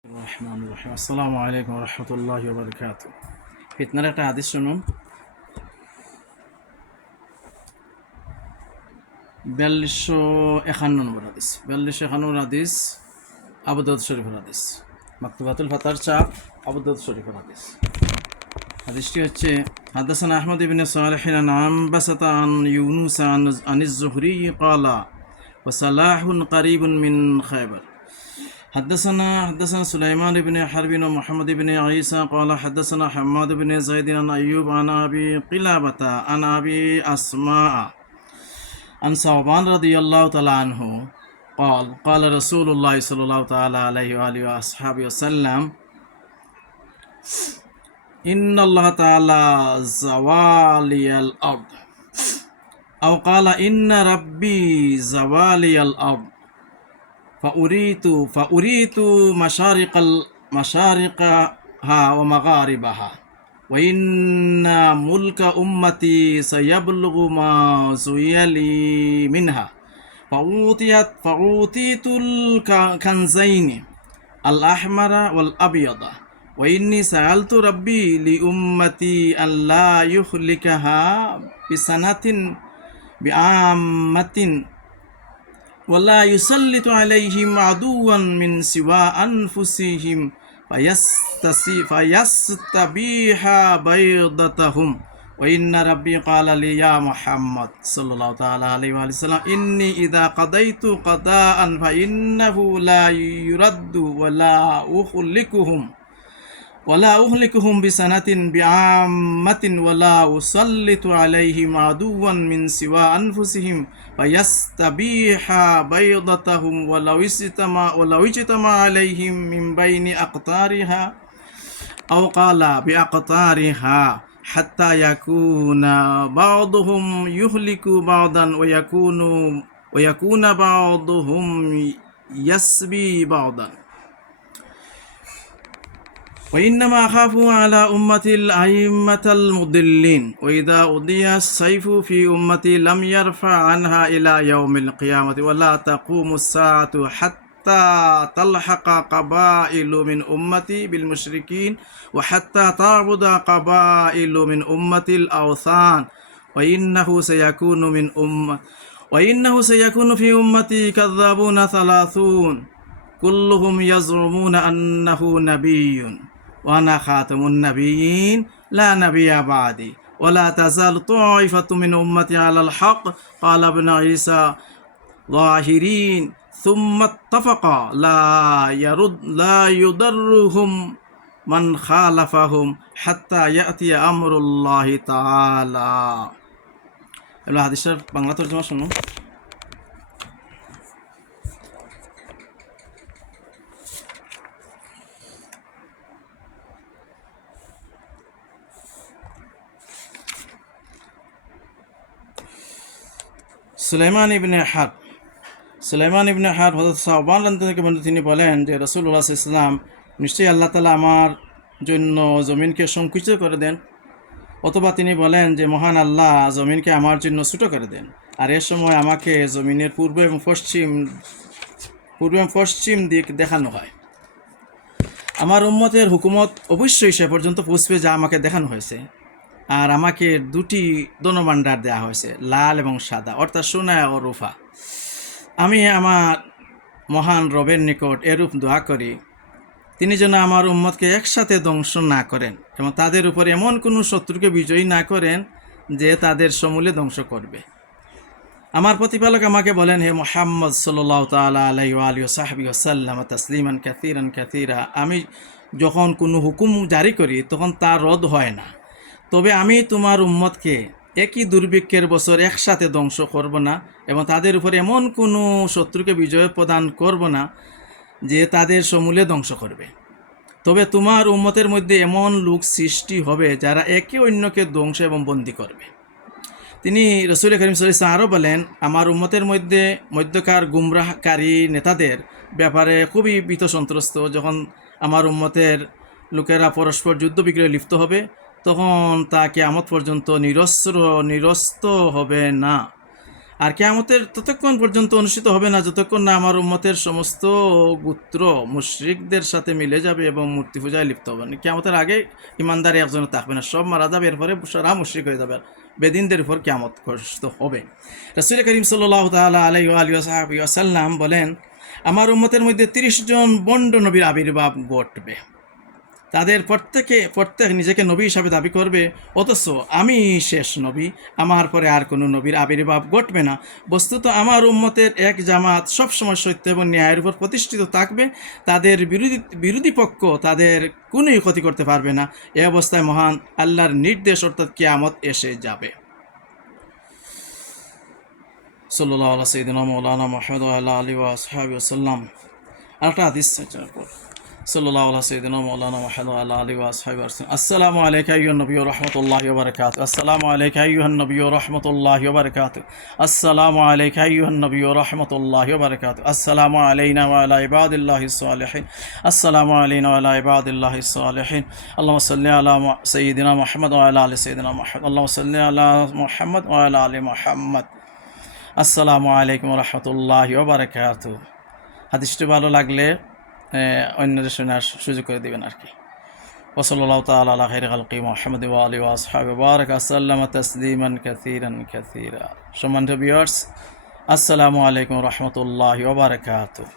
আসসালামু আলাইকুম রহমতুল্লাহি ওয়া বারাকাতুহু। ফিতনার একটা হাদিস শুনুন। 4251 নম্বর হাদিস। 4251 হাদিস আবু দাউদ শরীফের হাদিস। মাকতুবাতুল ফাতার চাপ আবু দাউদ শরীফের হাদিস। হাদিসটি হচ্ছে হাদাসানা আহমদ ইবনে সালেহ আন আমবাসাতা আন ইউনুস আনিজ জুহরি ক্বালা ওয়া সালাহুন কারীবুন মিন খায়বার। حدثنا سليمان بن حرب ومحمد بن عيسى قال حدثنا حماد بن زيد عن أيوب عن أبي قلابة عن أبي أسماء عن ثوبان رضي الله تعالى عنه قال قال رسول الله صلى الله تعالى عليه وآله وأصحابه وسلم إن الله تعالى زوالي الأرض أو قال إن ربي زوالي الأرض فأريت مشارقها ومغاربها وإن ملك أمتي سيبلغ ما زوي لي منها فأوتيت الكنزين الأحمر والأبيض وإني سألت ربي لأمتي أن لا يهلكها بسنة بعامة ولا يسلط عليهم عدوا من سوى أنفسهم فيستبيح بيضتهم وإن ربي قال لي يا محمد صلى الله تعالى عليه وسلم إني إذا قضيت قضاء فإنه لا يرد ولا أهلكهم بسنة بعامة ولا أسلط عليهم عدوا من سوى أنفسهم فيستبيح بيضتهم ولو اجتمع عليهم من بين أقطارها أو قال بأقطارها حتى يكون بعضهم يهلك بعضا ويكون بعضهم يسبي بعضا وإنما أخاف على أمتي الأئمة المضلين وإذا أضيع السيف في أمتي لم يرفع عنها إلى يوم القيامة ولا تقوم الساعة حتى تلحق قبائل من أمتي بالمشركين وحتى تعبد قبائل من أمتي الأوثان وإنه سيكون في أمتي كذابون 30 كلهم يزعمون أنه نبي وأنا خاتم النبيين لا نبي بعدي ولا تزال طائفة من أمتي على الحق قال ابن عيسى ظاهرين ثم اتفقا لا يضرهم من خالفهم حتى يأتي أمر الله تعالى. এগুলো হাদিসের বাংলা তরজমা শুনুন। সুলাইমান ইবনে হারব হযরত সাওবান থেকে তিনি বলেন যে রাসূলুল্লাহ সাল্লাল্লাহু আলাইহি ওয়াসাল্লাম নিশ্চয়ই আল্লাহ তাআলা আমার জন্য জমিনকে সংকুচিত করে দেন, অথবা তিনি বলেন যে মহান আল্লাহ জমিনকে আমার জন্য ছোট করে দেন, আর এর সময় আমাকে জমিনের পূর্ব এবং পশ্চিম দিক দেখানো হয়। আমার উম্মতের হুকুমত অবশ্যই সে পর্যন্ত পৌঁছবে যা আমাকে দেখানো হয়েছে, আর আমাকে দুটি দনভাণ্ডার দেওয়া হয়েছে, লাল এবং সাদা, অর্থাৎ সোনা ও রূপা। আমি আমার মহান রবের নিকট এরূপ দোয়া করি, তিনি যেন আমার উম্মতকে একসাথে ধ্বংস না করেন এবং তাদের উপর এমন কোনো শত্রুকে বিজয়ী না করেন যে তাদের সমূলে ধ্বংস করবে। আমার প্রতিপালক আমাকে বলেন, হে মুহাম্মদ সাল্লাল্লাহু তাআলা আলাইহি ওয়া আলিহি ওয়াসাহবিহি ওয়াসাল্লাম তাসলিমান কাসীরা, আমি যখন কোনো হুকুম জারি করি তখন তা রদ হয় না, তবে আমি তোমার উম্মতকে একই দুর্ভিক্ষের বছর একসাথে ধ্বংস করব না এবং তাদের উপরে এমন কোনো শত্রুকে বিজয় প্রদান করব না যে তাদের সমূলে ধ্বংস করবে। তবে তোমার উম্মতের মধ্যে এমন লোক সৃষ্টি হবে যারা একে অন্যকে ধ্বংস এবং বন্দী করবে। তিনি রাসূল করিম সাল্লাল্লাহু আলাইহি ওয়াসাল্লাম আরও বলেন, আমার উম্মতের মধ্যকার গুমরাহকারী নেতাদের ব্যাপারে খুবই ভীত সন্ত্রস্ত। যখন আমার উম্মতের লোকেরা পরস্পর যুদ্ধ বিগ্রহে লিপ্ত হবে তখন তা কিয়ামত পর্যন্ত নিরস্ত হবে না। আর কিয়ামতের ততক্ষণ পর্যন্ত অনুষ্ঠিত হবে না যতক্ষণ না আমার উম্মতের সমস্ত গোত্র মুশরিকদের সাথে মিলে যাবে এবং মূর্তি পূজায় লিপ্ত হবে না। কিয়ামতের আগে ইমানদারি একজনও থাকবে না, সব মারা যাবে, এরপরে সারা মুশরিক হয়ে যাবে, বেদিনদের উপর কিয়ামত ঘোষিত হবে। রাসূল করিম সাল্লাল্লাহু তাআলা আলাইহি ওয়া আলিহি ওয়াসাল্লাম বলেন, আমার উম্মতের মধ্যে 30 জন বন্ড নবীর আবির্ভাব ঘটবে। তাদের প্রত্যেক নিজেকে নবী হিসাবে দাবি করবে, অথচ আমি শেষ নবী, আমার পরে আর কোনো নবীর আবির্ভাব ঘটবে না। বস্তুত আমার উম্মতের এক জামাত সবসময় সত্য এবং ন্যায়ের উপর প্রতিষ্ঠিত থাকবে, তাদের বিরোধী পক্ষ তাদের কোনোই ক্ষতি করতে পারবে না। এ অবস্থায় মহান আল্লাহর নির্দেশ অর্থাৎ কিয়ামত এসে যাবে। সাল্লাল্লাহু আলা সাইয়্যিদিনা মাওলানা মুহাম্মদ ওয়া আলা আলিহি ওয়া আসহাবিহি ওয়াসাল্লাম। আরেকটা হাদিস সাল্লাল্লাহু আলা সাইয়্যিদিনা মাওলানা মুহাম্মদ ওয়া আলা আলিহি ওয়া আসহাবিহি ওয়াসাল্লাম। আসসালামু আলাইকা আইয়ুহান নবী ওয়া রাহমাতুল্লাহি ওয়া বারাকাতুহু। আসসালামু আলাইকা আইয়ুহান নবী ওয়া রাহমাতুল্লাহি ওয়া বারাকাতুহু। আসসালামু আলাইকা আইয়ুহান নবী ওয়া রাহমাতুল্লাহি ওয়া বারাকাতুহু। আসসালামু আলাইনা ওয়া আলা ইবাদিল্লাহিস সালিহিন। আসসালামু আলাইনা ওয়া আলা ইবাদিল্লাহিস সালিহিন। আল্লাহুম্মা সাল্লি আলা সাইয়্যিদিনা মুহাম্মদ ওয়া আলা আলি সাইয়্যিদিনা মুহাম্মদ। আল্লাহুম্মা সাল্লি আলা মুহাম্মদ ওয়া আলা আলি মুহাম্মদ। আসসালামু আলাইকুম রহমতুল্লাহি ওয়া বারাকাতুহু। হাদিসটি ভালো লাগলে অন্যদের শোনার সুযোগ করে দেবেন আর কি। ওয়া সাল্লাল্লাহু তাআলা আলা খাইরি খালকি মুহাম্মদ ওয়া আলিহি ওয়া আসহাবিহি ওয়া বারাকা সাল্লামা তাসলিমান কাসীরা। সম্মানিত ভিউয়ার্স, আসসালামু আলাইকুম রহমতুল্লাহি ওয়া বারাকাতুহু।